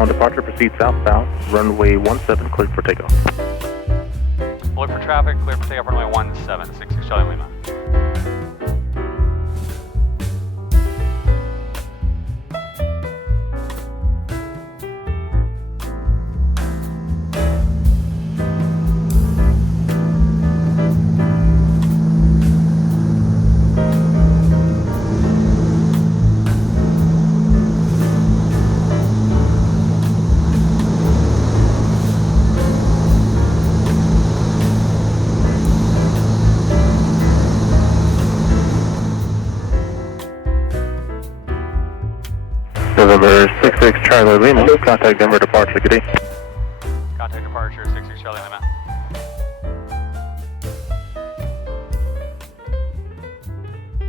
On departure, proceed southbound, runway 17, cleared for takeoff. Look for traffic, clear for takeoff, runway 17, 66 Charlie Lima. November 66 Charlie Lima, contact Denver departure, good day. Contact departure, 66 Charlie Lima.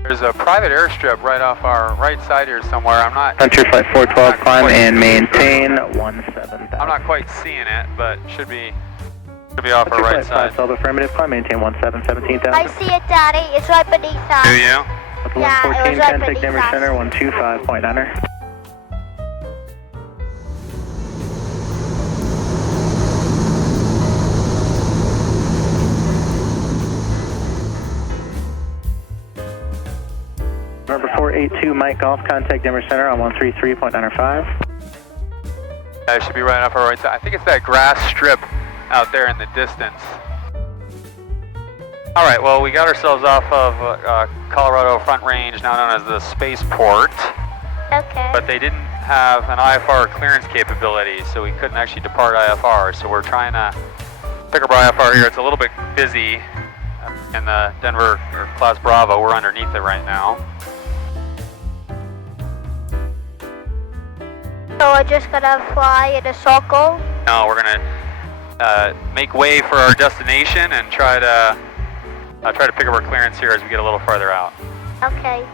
There's a private airstrip right off our right side here somewhere. I'm not... Frontier Flight 412, climb and maintain 17,000. I'm not quite seeing it, but should be off our right side. Flight 5 affirmative, climb maintain 17,000. I see it, Daddy. It's right beneath us. Do you? Yeah, it was right beneath Denver us. Center, 125.9er. Number 482, Mike Golf, contact Denver Center on 133.95. It should be right off our right side. I think it's that grass strip out there in the distance. All right, well, we got ourselves off of Colorado Front Range, now known as the Spaceport. Okay. But they didn't have an IFR clearance capability, so we couldn't actually depart IFR. So we're trying to pick up our IFR here. It's a little bit busy in the Denver or Class Bravo. We're underneath it right now. So we're just gonna fly in a circle? No, we're gonna make way for our destination and try to pick up our clearance here as we get a little farther out. Okay.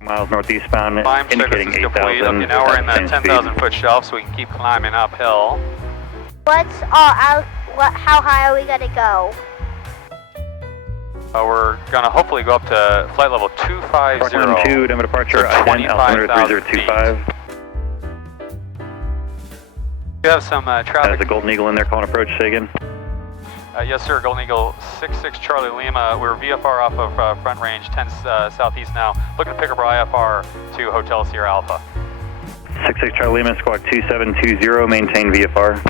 Miles northeastbound, Climb indicating service is complete. 8,000. Okay, now we're in the 10,000 foot shelf, so we can keep climbing uphill. How high are we gonna go? We're gonna hopefully go up to flight level 250. Park 2, Denver departure, So IDEN, altimeter 25,000 3025. We have some traffic. There's a Golden Eagle in there, calling approach, say again. Yes, sir, Golden Eagle 66 Charlie Lima. We're VFR off of Front Range 10 Southeast now. Looking to pick up our IFR to Hotel Sierra Alpha. 66 Charlie Lima, squawk 2720, maintain VFR.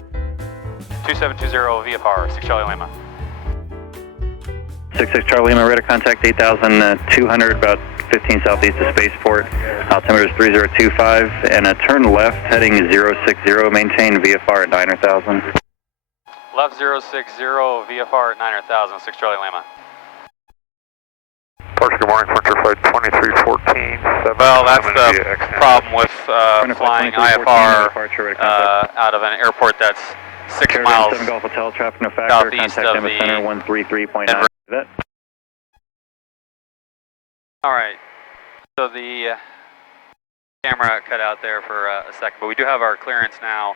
2720 VFR, 6 Charlie Lima. 66 Charlie Lima, radar contact 8,200, about 15 southeast of Spaceport. Altimeter is 3025, and a turn left heading 060, maintain VFR at 9,000. Left 060 VFR at 9,000, 6 Charlie Lima. Departure, good morning, Frontier Flight 2314. Well, that's the problem with flying IFR out of an airport that's 6 miles 7 Golf Hotel, traffic no factor, southeast contact of Denver the Center 133.9. Denver. All right, so the camera cut out there for a second, but we do have our clearance now,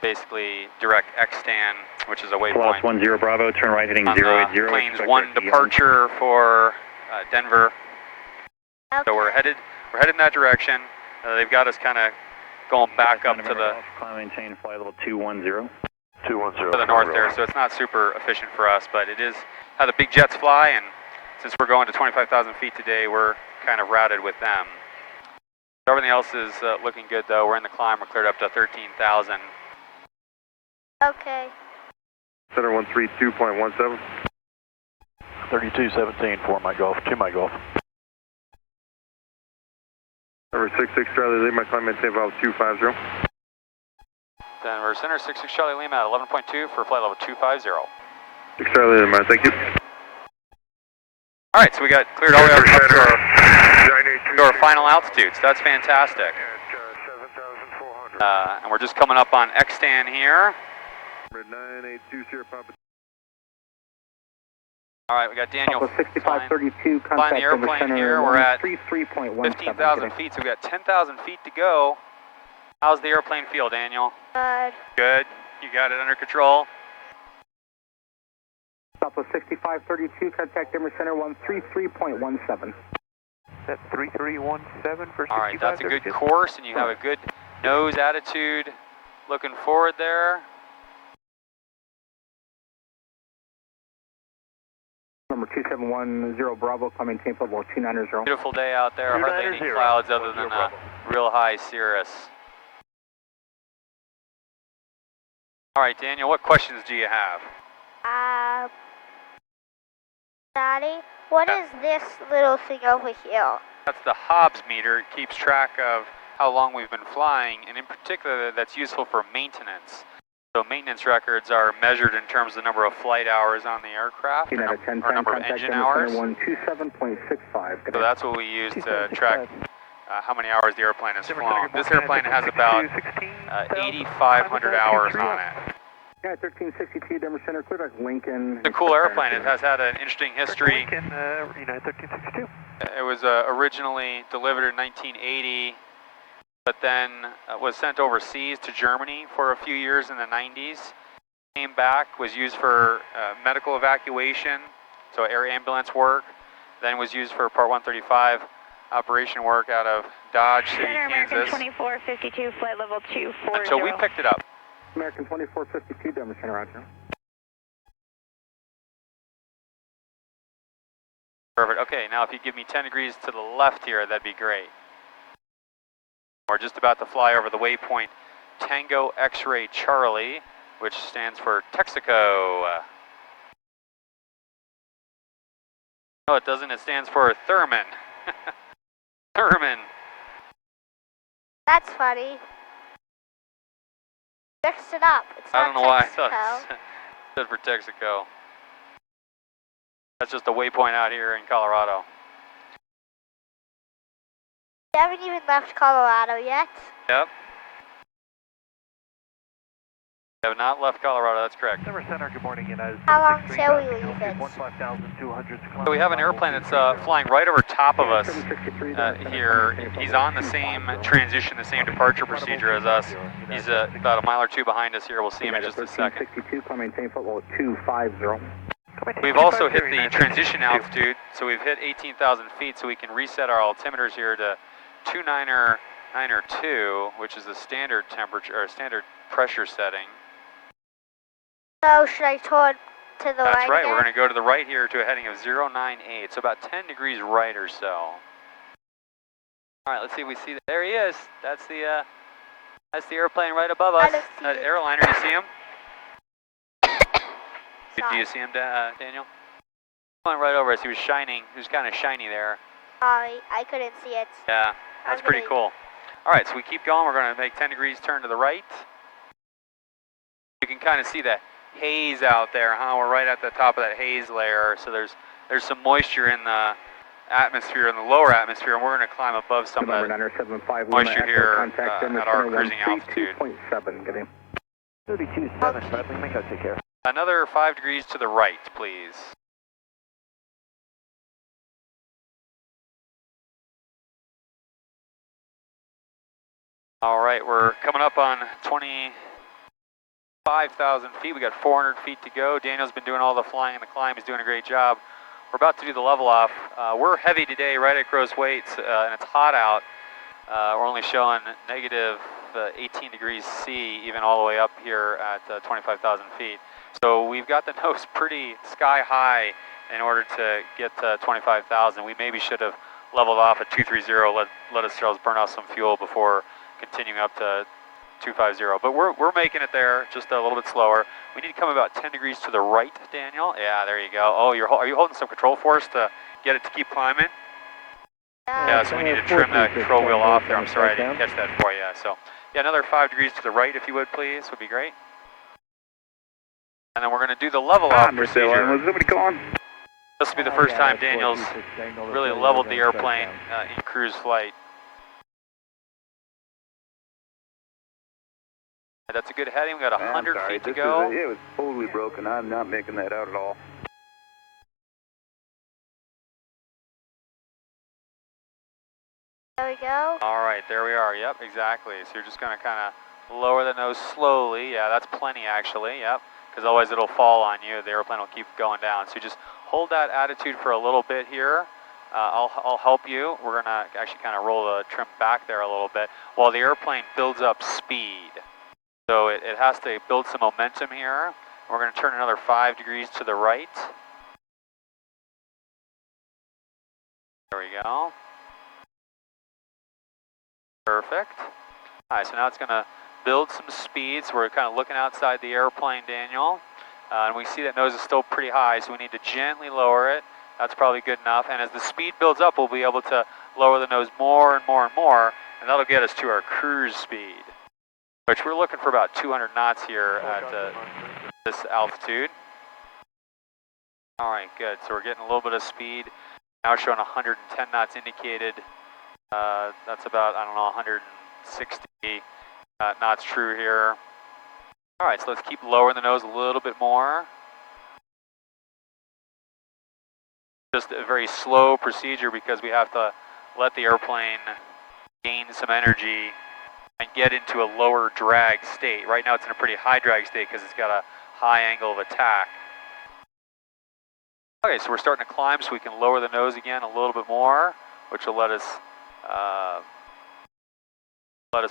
basically direct X-stand, which is a waypoint. 10 Bravo, turn right heading on 080. planes 1 departure for Denver. Okay. So we're headed in that direction. They've got us kind of going back up to the Climb maintain flight level 210. 210. to the north there, so it's not super efficient for us, but it is how the big jets fly, and since we're going to 25,000 feet today, we're kind of routed with them. Everything else is looking good, though. We're in the climb. We're cleared up to 13,000. Okay. Center 132.17. 3217 for my Golf, 2 my Golf. Number 66 Charlie Lima, climb maintain valve 250. Denver Center, 66 Charlie Lima at 11.2 for flight level 250. 6 Charlie Lima, thank you. All right, so we got cleared all the way up to our final altitudes. That's fantastic. And we're just coming up on X-stand here. 9820 Papa. All right, we got Daniel 6532, flying the airplane here. We're at 15,000 15,000 feet, so we got 10,000 feet to go. How's the airplane feel, Daniel? Good. Good. You got it under control? Southwest 6532, contact Denver Center 133.17. That's 3317 for 65. All right, that's a good course, and you have a good nose attitude. Looking forward there. Number 2710 Bravo, climbing maintain football 290. Beautiful day out there. Hardly any clouds other than a real high cirrus. All right, Daniel, what questions do you have? Daddy, what is this little thing over here? That's the Hobbs meter. It keeps track of how long we've been flying, and in particular, that's useful for maintenance. So maintenance records are measured in terms of the number of flight hours on the aircraft, or number of engine hours. 127.65. So that's what we use to track how many hours the airplane has flown. This airplane has about 8,500 hours on it. Yeah, 1362 Denver Center, clear back Lincoln. It's a cool airplane. It has had an interesting history. Lincoln, United 1362. It was originally delivered in 1980, but then was sent overseas to Germany for a few years in the 90s. Came back, was used for medical evacuation, so air ambulance work. Then was used for Part 135 operation work out of Dodge City, Kansas. American 2452, flight level 240. Until we picked it up. American 2452 Denver Center, roger. Perfect. Okay, now if you give me 10 degrees to the left here, that'd be great. We're just about to fly over the waypoint Tango X-Ray Charlie, which stands for Texaco. No, it doesn't. It stands for Thurman. Thurman. That's funny. Mixed it up. It's not I don't know why I thought Texaco. it stood for Texaco. That's just a waypoint out here in Colorado. You haven't even left Colorado yet. Yep. We have not left Colorado, that's correct. Denver Center, good morning, United. How long till we leave it? 15,200. So we have an airplane that's flying right over top of us here. He's on the same transition, the same departure procedure as us. He's about a mile or two behind us here. We'll see him in just a second. 1362, climb maintain football 250. We've also hit the transition altitude, so we've hit 18,000 feet, so we can reset our altimeters here to 292, which is the standard temperature or standard pressure setting. So should I turn to the right? That's right. Again? We're going to go to the right here to a heading of 098, so about 10 degrees right or so. All right, let's see if we see. There he is. That's the airplane right above us. That airliner. You see him? Do you see him, Daniel? Going right over us. He was shining. He was kind of shiny there. Sorry, I couldn't see it. Yeah, that's pretty cool. All right, so we keep going. We're going to make 10 degrees turn to the right. You can kind of see that haze out there, huh? We're right at the top of that haze layer, so there's some moisture in the atmosphere, in the lower atmosphere, and we're going to climb above some of that moisture here at our cruising altitude. 32.7, Bradley, make that take care. Another 5 degrees to the right, please. All right, we're coming up on 25,000 feet. We got 400 feet to go. Daniel's been doing all the flying and the climb. He's doing a great job. We're about to do the level off. We're heavy today, right at gross weights, and it's hot out. We're only showing negative 18 degrees C, even all the way up here at 25,000 feet. So we've got the nose pretty sky high in order to get to 25,000. We maybe should have leveled off at 230, let ourselves burn off some fuel before continuing up to 250. But we're making it there, just a little bit slower. We need to come about 10 degrees to the right, Daniel. Yeah, there you go. Oh, are you holding some control force to get it to keep climbing? Yeah, so we need to trim that control wheel off there. I'm sorry I didn't catch that for you. So, yeah, another 5 degrees to the right, if you would, please, would be great. And then we're going to do the level off procedure. This will be the first time Daniel's really leveled the airplane in cruise flight. That's a good heading. We got 100 feet to go. It was totally broken. I'm not making that out at all. There we go. All right, there we are. Yep, exactly. So you're just going to kind of lower the nose slowly. Yeah, that's plenty actually. Yep, because otherwise it'll fall on you. The airplane will keep going down. So you just hold that attitude for a little bit here. I'll help you. We're going to actually kind of roll the trim back there a little bit while the airplane builds up speed. So it has to build some momentum here. We're going to turn another 5 degrees to the right. There we go. Perfect. All right, so now it's going to build some speed. So we're kind of looking outside the airplane, Daniel. And we see that nose is still pretty high, so we need to gently lower it. That's probably good enough. And as the speed builds up, we'll be able to lower the nose more and more and more, and that'll get us to our cruise speed, which we're looking for about 200 knots here at this altitude. All right, good. So we're getting a little bit of speed. Now showing 110 knots indicated. That's about, I don't know, 160 knots true here. All right, so let's keep lowering the nose a little bit more. Just a very slow procedure because we have to let the airplane gain some energy and get into a lower drag state. Right now it's in a pretty high drag state because it's got a high angle of attack. Okay, so we're starting to climb, so we can lower the nose again a little bit more, which will let us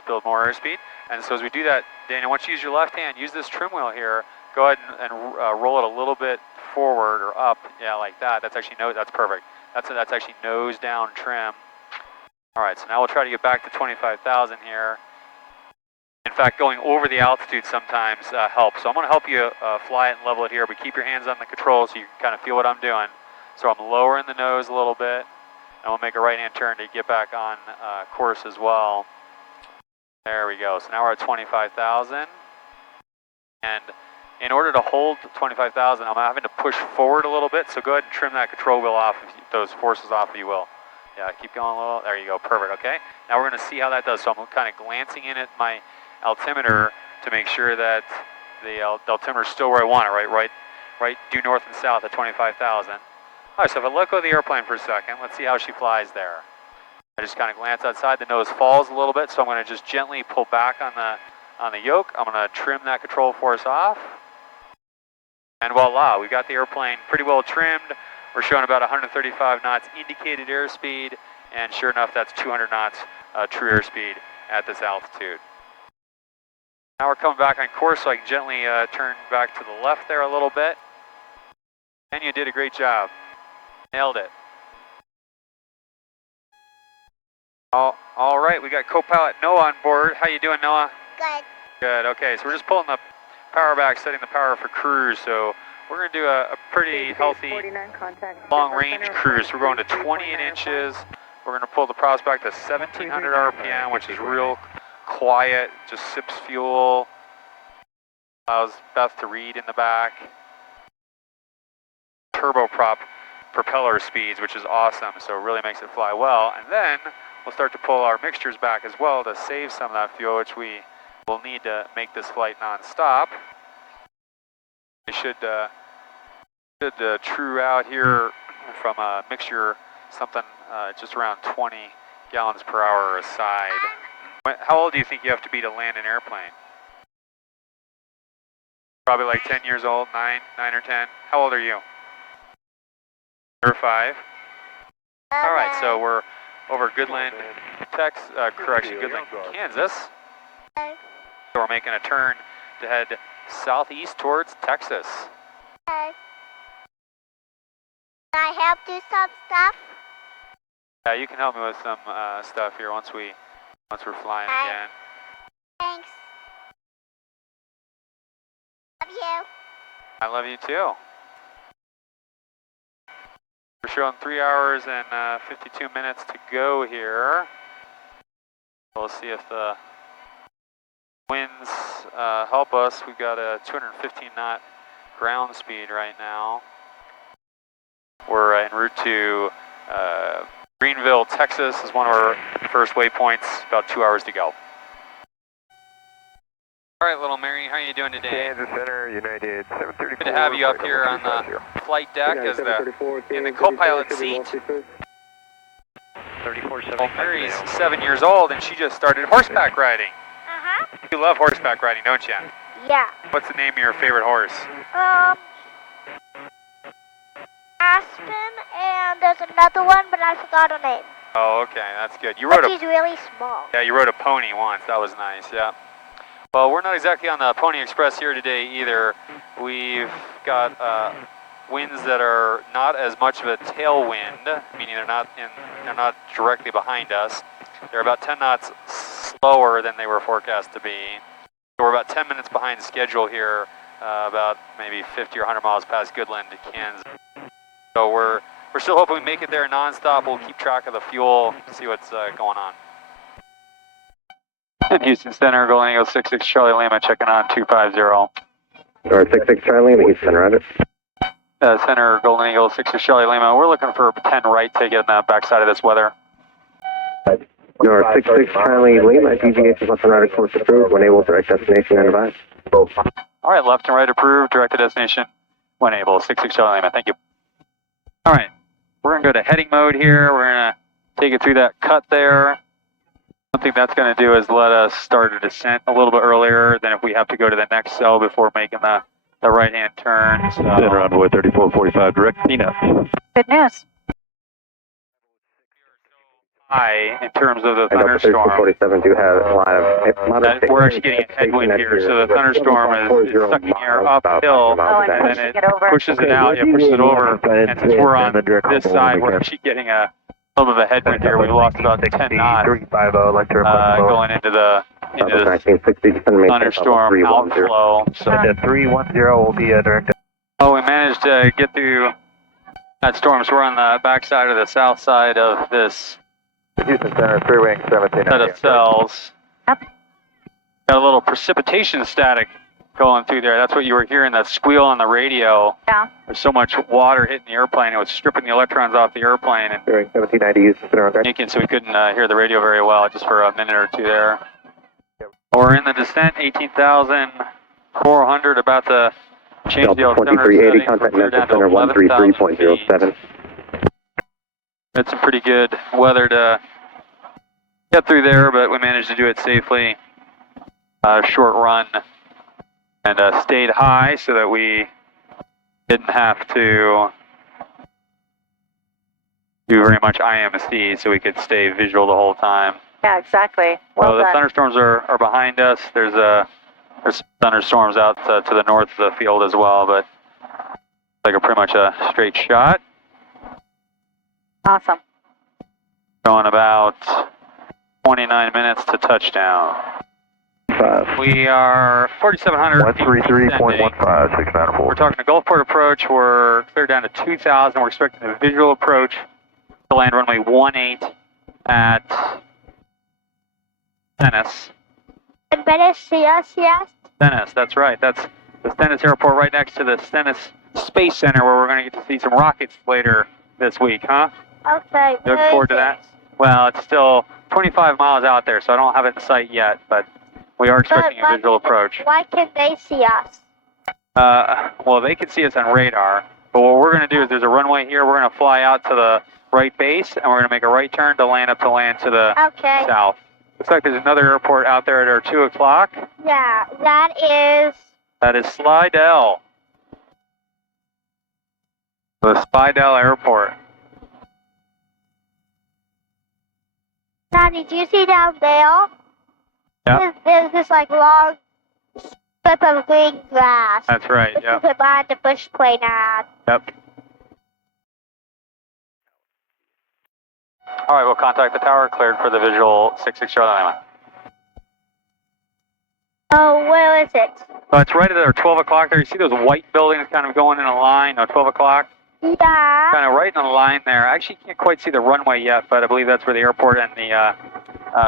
build more airspeed. And so as we do that, Daniel, once you use your left hand, use this trim wheel here. Go ahead and roll it a little bit forward or up, yeah, like that. That's actually that's perfect. That's actually nose down trim. All right, so now we'll try to get back to 25,000 here. In fact, going over the altitude sometimes helps. So I'm going to help you fly it and level it here, but keep your hands on the controls so you can kind of feel what I'm doing. So I'm lowering the nose a little bit, and we'll make a right-hand turn to get back on course as well. There we go. So now we're at 25,000. And in order to hold 25,000, I'm having to push forward a little bit. So go ahead and trim that control wheel off, those forces off if you will. Yeah, keep going a little. There you go. Perfect. Okay. Now we're going to see how that does. So I'm kind of glancing in at my altimeter to make sure that the altimeter is still where I want it, right due north and south at 25,000. All right, so if I let go of the airplane for a second, let's see how she flies there. I just kind of glance outside, the nose falls a little bit, so I'm going to just gently pull back on the yoke. I'm going to trim that control force off. And voila, we got the airplane pretty well trimmed. We're showing about 135 knots indicated airspeed, and sure enough, that's 200 knots true airspeed at this altitude. Now we're coming back on course, so I can gently turn back to the left there a little bit. And you did a great job. Nailed it. All right, we got co-pilot Noah on board. How you doing, Noah? Good. Good, okay, so we're just pulling the power back, setting the power for cruise. So we're going to do a pretty healthy long-range cruise. We're going to 28 inches. We're going to pull the props back to 1,700 RPM, which is real quiet, just sips fuel. Allows Beth to read in the back. Turboprop propeller speeds, which is awesome, so it really makes it fly well. And then we'll start to pull our mixtures back as well to save some of that fuel, which we will need to make this flight non-stop. It should true out here from a mixture, something just around 20 gallons per hour aside. How old do you think you have to be to land an airplane? Probably like 10 years old, 9 or 10. How old are you? You're 5. All right, so we're over Goodland, Goodland, Kansas. So we're making a turn to head southeast towards Texas. Okay. Can I help do some stuff? Yeah, you can help me with some stuff here once we're flying again. Thanks. Love you. I love you too. We're showing 3 hours and 52 minutes to go here. We'll see if the winds help us. We've got a 215 knot ground speed right now. We're en route to Greenville, Texas is one of our first waypoints, about 2 hours to go. All right, little Mary, how are you doing today? Kansas Center, United 734. Good to have you up here on the flight deck as in the co-pilot seat. Well, Mary's 7 years old and she just started horseback riding. Uh-huh. You love horseback riding, don't you? Yeah. What's the name of your favorite horse? Aspen and there's another one, but I forgot her name. Oh, okay, that's good. You But rode a she's really small. Yeah, you rode a pony once. That was nice. Yeah. Well, we're not exactly on the Pony Express here today either. We've got winds that are not as much of a tailwind, meaning they're not directly behind us. They're about 10 knots slower than they were forecast to be. So we're about 10 minutes behind schedule here, about maybe 50 or 100 miles past Goodland to Kansas. So we're still hoping we make it there nonstop. We'll keep track of the fuel, see what's going on. Houston Center, Golden Eagle 66 Charlie Lima, checking on 250. Or 66 Charlie Lima, Houston, roger. Center, Golden Eagle 66 Charlie Lima. We're looking for 10 right to get on the backside of this weather. North 66 Charlie Lima, deviation left and right of course approved, when able, direct destination and advise. All right, left and right approved, direct to destination, when able, 66 Charlie Lima, thank you. All right, we're gonna go to heading mode here. We're gonna take it through that cut there. One thing that's gonna do is let us start a descent a little bit earlier than if we have to go to the next cell before making the right-hand turn. So. Center envoy 3445, direct Stennis. Good news. High in terms of the thunderstorm. 47 do have a lot of We're actually getting a headwind here, so the thunderstorm is sucking air uphill, and then it pushes it out, pushes it over, and since we're on this side, we're actually getting a little bit of a headwind here. We've lost about 10 knots going into the thunderstorm outflow. So 310 will be a direct. we managed to get through that storm, so we're on the backside of the south side of this Houston Center, 3 wing 17. set of cells. Yep. Got a little precipitation static going through there. That's what you were hearing, that squeal on the radio. Yeah. There's so much water hitting the airplane, it was stripping the electrons off the airplane and 1790 Houston Center, okay. making so we couldn't hear the radio very well just for a minute or two there. We're in the descent, 18,400, about to change the altimeter 2380, contact Memphis Center 133.07. Had some pretty good weather to get through there, but we managed to do it safely. Short run, and stayed high so that we didn't have to do very much IMC, so we could stay visual the whole time. Yeah, exactly. Well the done. thunderstorms are behind us. There's thunderstorms out to the north of the field as well, but like pretty much a straight shot. Awesome. Going about 29 minutes to touchdown. 5. We are 4,700 133.15, 694. We're talking to Gulfport approach. We're clear down to 2,000. We're expecting a visual approach to land runway 18 at Stennis. And better see us, yes? Stennis, that's right. That's the Stennis airport right next to the Stennis Space Center, where we're going to get to see some rockets later this week, huh? Okay. You looking forward to that? Well, it's still 25 miles out there, so I don't have it in sight yet, but we are expecting a visual approach. Why can't they see us? Well, they can see us on radar, but what we're going to do is there's a runway here. We're going to fly out to the right base, and we're going to make a right turn to land to the south. Looks like there's another airport out there at our 2 o'clock. Yeah, that is Slidell. The Slidell Airport. Now, did you see down there? Yep. There's this like long strip of green grass. That's right, This yep. is behind the bush plane ad. Yep. All right, we'll contact the tower. Cleared for the visual 66 Charlie Lima. Oh, where is it? So it's right at our 12 o'clock there. You see those white buildings kind of going in a line, 12 o'clock? Yeah. Kind of right in a line there. I actually can't quite see the runway yet, but I believe that's where the airport and the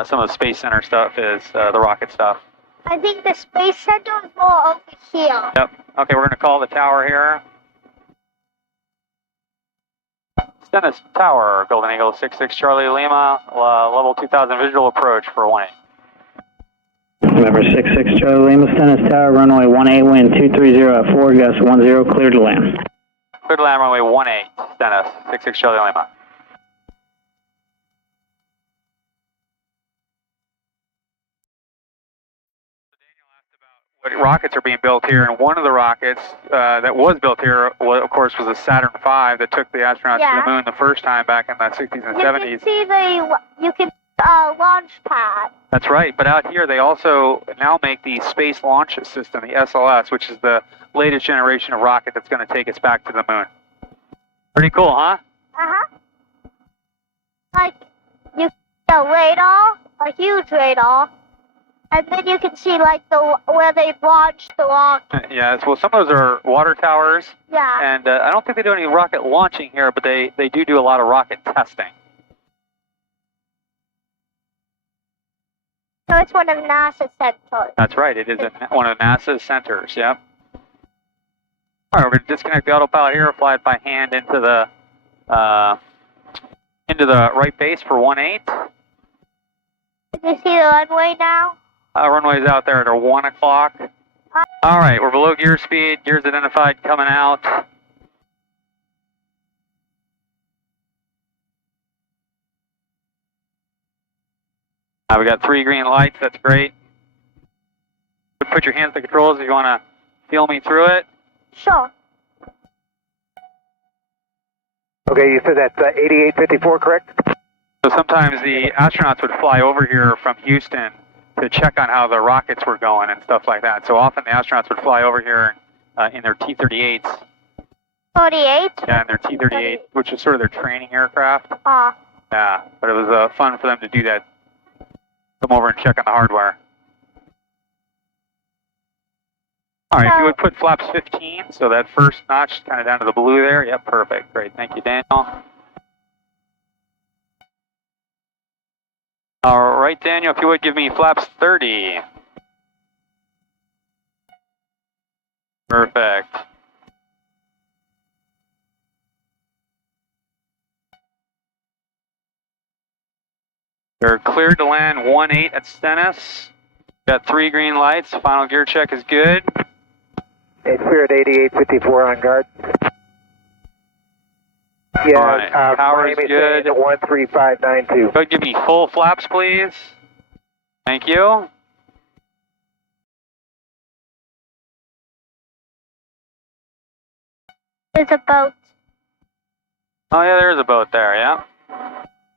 some of the Space Center stuff is, the rocket stuff. I think the Space Center is more over here. Yep. Okay, we're going to call the tower here. Stennis Tower, Golden Eagle 66 Charlie Lima, level 2000 visual approach for 18. Number 66 Charlie Lima, Stennis Tower, runway 18, wind 230 at 4, gust 10, clear to land. Clear to land runway 18, Stennis, 66 Charlie Lima. rockets are being built here, and one of the rockets that was built here, of course, was a Saturn V that took the astronauts to the moon the first time back in the 60s and 70s. You can launch pad. That's right, but out here they also now make the Space Launch System, the SLS, which is the latest generation of rocket that's going to take us back to the moon. Pretty cool, huh? Uh-huh. Like, you see a radar, a huge radar, and then you can see, like, where they launched the rocket. Yeah, well, some of those are water towers. Yeah. And I don't think they do any rocket launching here, but they do a lot of rocket testing. So it's one of NASA's centers. That's right, it is one of NASA's centers, yep. All right, we're going to disconnect the autopilot here, fly it by hand into the right base for 18. Can you see the runway now? Runway's out there at 1 o'clock. All right, we're below gear speed. Gears identified coming out. We got 3 green lights. That's great. Put your hands to the controls if you want to feel me through it. Sure. Okay, you said that's 8854, correct? So sometimes the astronauts would fly over here from Houston to check on how the rockets were going and stuff like that. So often the astronauts would fly over here in their T-38s. 48? Yeah, in their T-38, which is sort of their training aircraft. Yeah, but it was fun for them to do that. Come over and check on the hardware. All right, if you would put flaps 15, so that first notch kind of down to the blue there. Yep, perfect. Great. Thank you, Daniel. All right, Daniel, if you would give me flaps 30. Perfect. You're cleared to land 18 at Stennis. Got 3 green lights. Final gear check is good. It's clear at 8854 on guard. Yeah, all right. Power's good. 13592. Go give me full flaps, please. Thank you. there's a boat. Oh yeah, there's a boat there, yeah.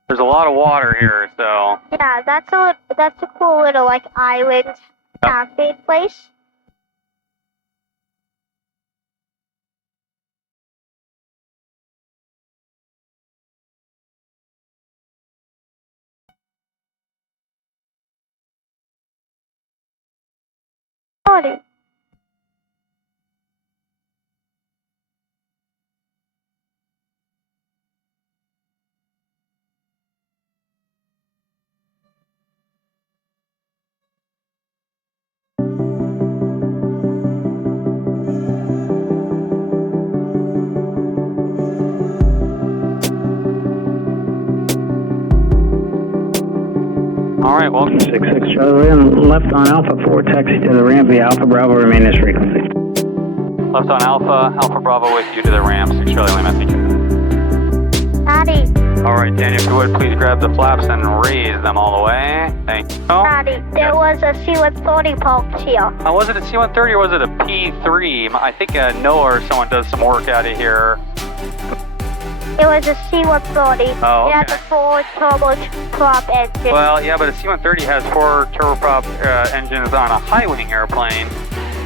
There's a lot of water here, so. Yeah, that's a cool little like island camping place. Sorry. All right, well. 66 Charlie, left on Alpha 4, taxi to the ramp via Alpha Bravo, remain this frequency. Left on Alpha Bravo with you to the ramp, 6 Charlie Lima, thank you. Daddy. All right, Daniel, if you would please grab the flaps and raise them all the way. Thank you. Daddy, there was a C-130 parked here. Was it a C-130 or was it a P3? I think Noah or someone does some work out of here. It was a C-130. Oh, okay. It had a 4 turboprop engine. Well, yeah, but a C-130 has 4 turboprop engines on a high-wing airplane.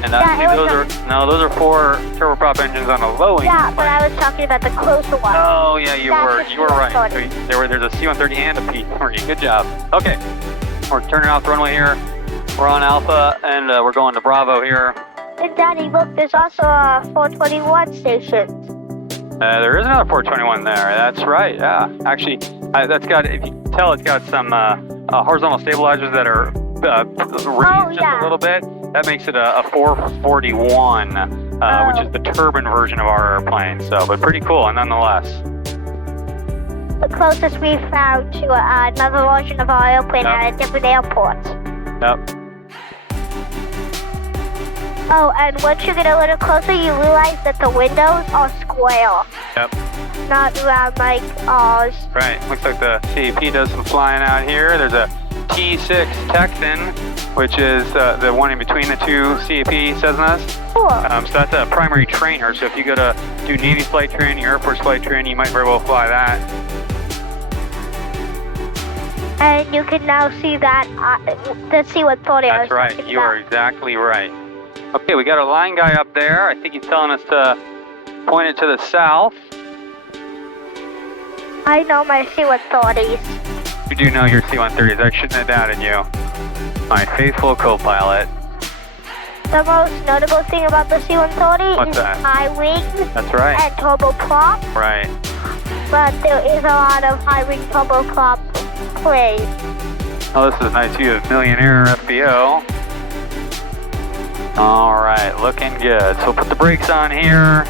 And those are 4 turboprop engines on a low-wing Yeah, airplane. but I was talking about the closer one. Oh, yeah, you were right. C-130. So there's a C-130 and a P3. Good job. Okay, we're turning off the runway here. We're on Alpha, and we're going to Bravo here. And Daddy, look, there's also a 421 station. There is another 421 there. That's right. Yeah, actually, that's got. If you can tell, it's got some horizontal stabilizers that are raised just a little bit. That makes it a 441, which is the turbine version of our airplane. So, but pretty cool, nonetheless. The closest we found to another version of our airplane at a different airport. Yep. Oh, and once you get a little closer, you realize that the windows are square. Yep. Not round like ours. Right. Looks like the CAP does some flying out here. There's a T6 Texan which is the one in between the two CAP Cessnas. Cool. So that's a primary trainer. So if you go to do Navy flight training, Air Force flight training, you might very well fly that. And you can now see that, the C-130. That's right. You are exactly right. Okay, we got our line guy up there. I think he's telling us to point it to the south. I know my C-130s. You do know your C-130s. I shouldn't have doubted you. My faithful co-pilot. The most notable thing about the C-130 What's is that? high wings That's right. and turboprop. Right. But there is a lot of high wing turboprop plays. Oh, this is a nice view of Millionaire FBO. All right, looking good. So we'll put the brakes on here.